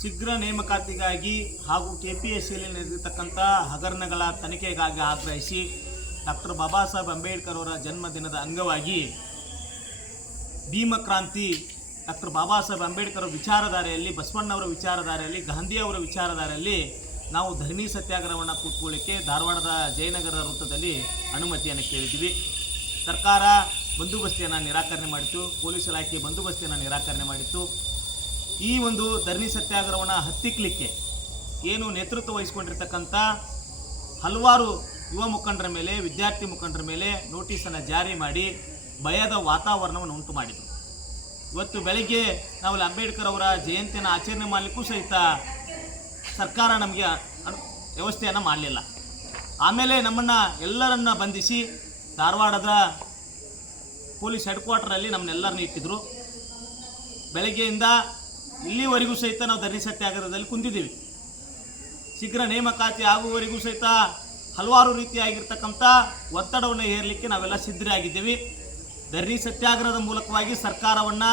ಶೀಘ್ರ ನೇಮಕಾತಿಗಾಗಿ ಹಾಗೂ ಕೆಪಿಎಸ್ಸಿಯಲ್ಲಿ ನಡೆದಿರ್ತಕ್ಕಂಥ ಹಗರಣಗಳ ತನಿಖೆಗಾಗಿ ಆಗ್ರಹಿಸಿ ಡಾಕ್ಟರ್ ಬಾಬಾ ಸಾಹೇಬ್ ಅಂಬೇಡ್ಕರ್ ಅವರ ಜನ್ಮದಿನದ ಅಂಗವಾಗಿ ಭೀಮಕ್ರಾಂತಿ ಡಾಕ್ಟರ್ ಬಾಬಾ ಸಾಹೇಬ್ ಅಂಬೇಡ್ಕರ್ ವಿಚಾರಧಾರೆಯಲ್ಲಿ, ಬಸವಣ್ಣವರ ವಿಚಾರಧಾರೆಯಲ್ಲಿ, ಗಾಂಧಿಯವರ ವಿಚಾರಧಾರೆಯಲ್ಲಿ ನಾವು ಧರಣಿ ಸತ್ಯಾಗ್ರಹವನ್ನು ಕೂತ್ಕೊಳ್ಳಿಕ್ಕೆ ಧಾರವಾಡದ ಜಯನಗರ ವೃತ್ತದಲ್ಲಿ ಅನುಮತಿಯನ್ನು ಕೇಳಿದ್ವಿ. ಸರ್ಕಾರ ಬಂದೋಬಸ್ತಿಯನ್ನು ನಿರಾಕರಣೆ ಮಾಡಿತ್ತು, ಪೊಲೀಸ್ ಇಲಾಖೆ ಬಂದೋಬಸ್ತಿಯನ್ನು ನಿರಾಕರಣೆ ಮಾಡಿತ್ತು. ಈ ಒಂದು ಧರಣಿ ಸತ್ಯಾಗ್ರಹವನ್ನು ಹತ್ತಿಕ್ಕಲಿಕ್ಕೆ ಏನು ನೇತೃತ್ವ ವಹಿಸಿಕೊಂಡಿರ್ತಕ್ಕಂಥ ಹಲವಾರು ಯುವ ಮುಖಂಡರ ಮೇಲೆ, ವಿದ್ಯಾರ್ಥಿ ಮುಖಂಡರ ಮೇಲೆ ನೋಟಿಸನ್ನು ಜಾರಿ ಮಾಡಿ ಭಯದ ವಾತಾವರಣವನ್ನು ಉಂಟು ಮಾಡಿದರು. ಇವತ್ತು ಬೆಳಗ್ಗೆ ನಾವು ಅಂಬೇಡ್ಕರ್ ಅವರ ಜಯಂತಿಯನ್ನು ಆಚರಣೆ ಮಾಡಲಿಕ್ಕೂ ಸಹಿತ ಸರ್ಕಾರ ನಮಗೆ ವ್ಯವಸ್ಥೆಯನ್ನು ಮಾಡಲಿಲ್ಲ. ಆಮೇಲೆ ನಮ್ಮನ್ನು ಎಲ್ಲರನ್ನ ಬಂಧಿಸಿ ಧಾರವಾಡದ ಪೊಲೀಸ್ ಹೆಡ್ ಕ್ವಾರ್ಟರಲ್ಲಿ ನಮ್ಮನ್ನೆಲ್ಲರನ್ನ ಇಟ್ಟಿದ್ರು. ಬೆಳಗ್ಗೆಯಿಂದ ಇಲ್ಲಿವರೆಗೂ ಸಹಿತ ನಾವು ಧರಣಿ ಸತ್ಯಾಗ್ರಹದಲ್ಲಿ ಕುಂತಿದ್ದೀವಿ. ಶೀಘ್ರ ನೇಮಕಾತಿ ಆಗುವವರೆಗೂ ಸಹಿತ ಹಲವಾರು ರೀತಿಯಾಗಿರ್ತಕ್ಕಂಥ ಒತ್ತಡವನ್ನು ಹೇರಲಿಕ್ಕೆ ನಾವೆಲ್ಲ ಸಿದ್ಧರಾಗಿದ್ದೀವಿ. ಧರಣಿ ಸತ್ಯಾಗ್ರಹದ ಮೂಲಕವಾಗಿ ಸರ್ಕಾರವನ್ನು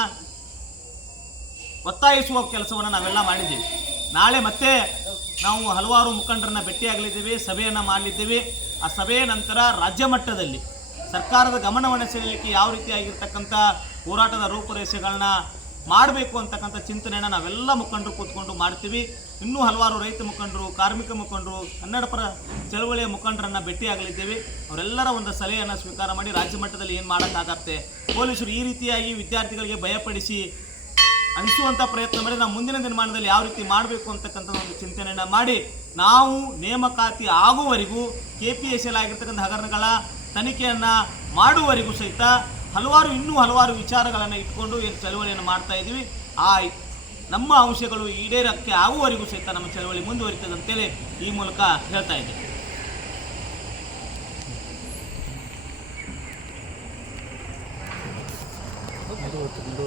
ಒತ್ತಾಯಿಸುವ ಕೆಲಸವನ್ನು ನಾವೆಲ್ಲ ಮಾಡಿದ್ದೀವಿ. ನಾಳೆ ಮತ್ತೆ ನಾವು ಹಲವಾರು ಮುಖಂಡರನ್ನ ಭೇಟಿಯಾಗಲಿದ್ದೀವಿ, ಸಭೆಯನ್ನು ಮಾಡಲಿದ್ದೀವಿ. ಆ ಸಭೆಯ ನಂತರ ರಾಜ್ಯ ಮಟ್ಟದಲ್ಲಿ ಸರ್ಕಾರದ ಗಮನವನ್ನು ಸೆಳೆಯಲಿಕ್ಕೆ ಯಾವ ರೀತಿಯಾಗಿರ್ತಕ್ಕಂಥ ಹೋರಾಟದ ರೂಪುರೇಷೆಗಳನ್ನ ಮಾಡಬೇಕು ಅಂತಕ್ಕಂಥ ಚಿಂತನೆಯನ್ನು ನಾವೆಲ್ಲ ಮುಖಂಡರು ಕೂತ್ಕೊಂಡು ಮಾಡ್ತೀವಿ. ಇನ್ನೂ ಹಲವಾರು ರೈತ ಮುಖಂಡರು, ಕಾರ್ಮಿಕ ಮುಖಂಡರು, ಕನ್ನಡ ಪರ ಚಳವಳಿಯ ಮುಖಂಡರನ್ನು ಭೇಟಿಯಾಗಲಿದ್ದೇವೆ. ಅವರೆಲ್ಲರ ಒಂದು ಸಲಹೆಯನ್ನು ಸ್ವೀಕಾರ ಮಾಡಿ ರಾಜ್ಯ ಮಟ್ಟದಲ್ಲಿ ಏನು ಮಾಡೋಕ್ಕಾಗತ್ತೆ, ಪೊಲೀಸರು ಈ ರೀತಿಯಾಗಿ ವಿದ್ಯಾರ್ಥಿಗಳಿಗೆ ಭಯಪಡಿಸಿ ಅನಿಸುವಂಥ ಪ್ರಯತ್ನ ಮಾಡಿ ನಾವು ಮುಂದಿನ ದಿನಮಾನದಲ್ಲಿ ಯಾವ ರೀತಿ ಮಾಡಬೇಕು ಅಂತಕ್ಕಂಥ ಒಂದು ಚಿಂತನೆಯನ್ನು ಮಾಡಿ ನಾವು ನೇಮಕಾತಿ ಆಗುವವರೆಗೂ KPSL ಆಗಿರ್ತಕ್ಕಂಥ ಹಗರಣಗಳ ತನಿಖೆಯನ್ನು ಮಾಡುವವರೆಗೂ ಸಹಿತ ಇನ್ನೂ ಹಲವಾರು ವಿಚಾರಗಳನ್ನು ಇಟ್ಕೊಂಡು ಏನು ಚಳವಳಿಯನ್ನು ಮಾಡ್ತಾ ಇದ್ದೀವಿ. ಆ ನಮ್ಮ ಅಂಶಗಳು ಈಡೇರಕ್ಕೆ ಆಗುವವರೆಗೂ ಸಹಿತ ನಮ್ಮ ಚಳವಳಿ ಮುಂದುವರಿತದೆ ಅಂತೇಳಿ ಈ ಮೂಲಕ ಹೇಳ್ತಾ ಇದ್ದೀವಿ.